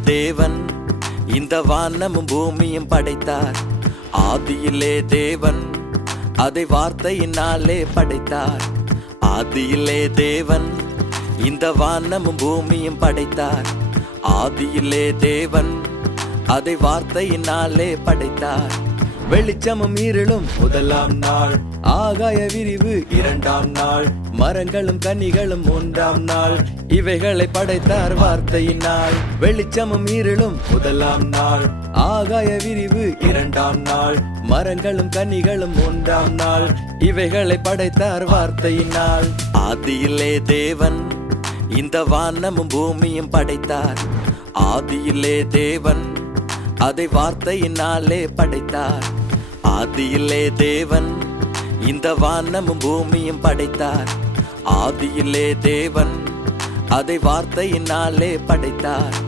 தேவன் இந்த வானமும் பூமியும் படைத்தார். ஆதியிலே தேவன் அதை வார்த்தையினாலே படைத்தார். ஆதியிலே தேவன் இந்த வானமும் பூமியும் படைத்தார். ஆதியிலே தேவன் அதை வார்த்தையினாலே படைத்தார். வெளிச்சமும் இருளும் முதலாம் நாள், ஆகாய விரிவு இரண்டாம் நாள், மரங்களும் கனிகளும் மூன்றாம் நாள், இவைகளை படைத்தார் வார்த்தையினால். வெளிச்சமும் இருளும் முதலாம் நாள், ஆகாய விரிவு இரண்டாம் நாள், மரங்களும் கனிகளும் மூன்றாம் நாள், இவைகளை படைத்தார் வார்த்தையினால். ஆதியிலே தேவன் இந்த வானமும் பூமியும் படைத்தார். ஆதியிலே தேவன் அதை வார்த்தையினாலே படைத்தார். ஆதியிலே தேவன் இந்த வானமும் பூமியும் படைத்தார். ஆதியிலே தேவன் அதை வார்த்தையினாலே படைத்தார்.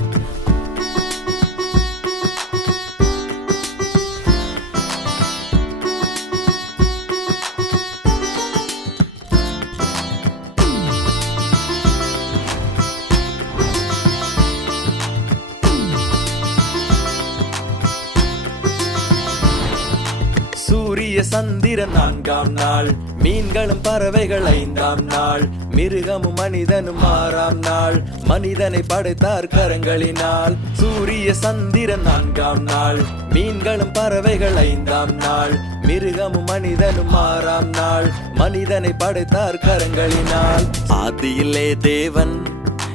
சூரிய சந்திரன் நான்காம் நாள், மீன்களும் பறவைகள் ஐந்தாம் நாள், மிருகமும் மனிதனும் ஆறாம் நாள், மனிதனை படைத்தார் கரங்களினால். சூரிய சந்திரன் நான்காம் நாள், மீன்களும் பறவைகள் ஐந்தாம் நாள், மிருகமும் மனிதனும் ஆறாம் நாள், மனிதனை படைத்தார் கரங்களினால். ஆதியிலே தேவன்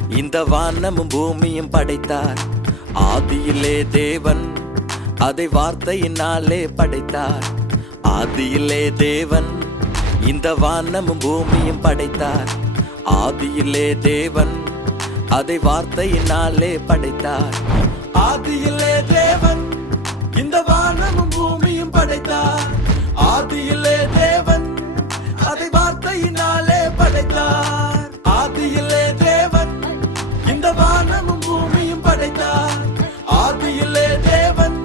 இந்த வானமும் பூமியும் படைத்தார். ஆதியிலே தேவன் அதை வார்த்தையினாலே படைத்தார். ஆதியிலே தேவன் இந்த வானமும் பூமியும் படைத்தார். ஆதியிலே தேவன் அதை வார்த்தையினாலே படைத்தார். ஆதியிலே தேவன் இந்த வானமும் பூமியும் படைத்தார். ஆதியிலே தேவன் அதை வார்த்தையினாலே படைத்தார். ஆதியிலே தேவன் இந்த வானமும் பூமியும் படைத்தார். ஆதியிலே தேவன்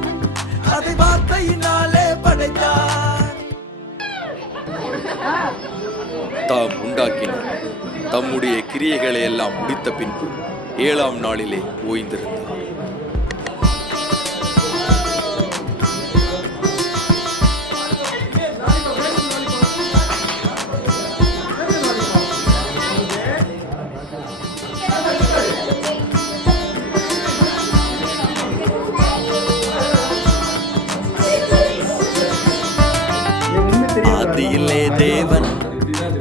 அதை வார்த்தையினாலே படைத்தார். தாம் உண்டாக்கினார். தம்முடைய கிரியைகளை எல்லாம் முடித்த பின்பு ஏழாம் நாளிலே ஓய்ந்திருந்தார். ஆதியிலே தேவன்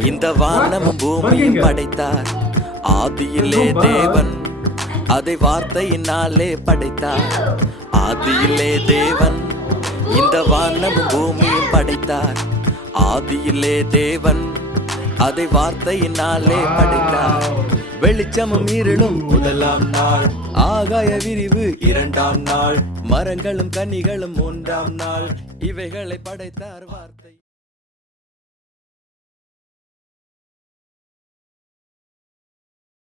இந்த வானமும் பூமியும் படைத்தார். ஆதியிலே தேவன் அதை வார்த்தையினாலே படைத்தார். ஆதியிலே தேவன் இந்த வானமும் பூமியும் படைத்தார். ஆதியிலே தேவன் அதை வார்த்தையினாலே படைத்தார். வெளிச்சமும் இருளும் முதலாம் நாள், ஆகாய விரிவு இரண்டாம் நாள், மரங்களும் கனிகளும் மூன்றாம் நாள், இவைகளை படைத்தார் வார்த்தை.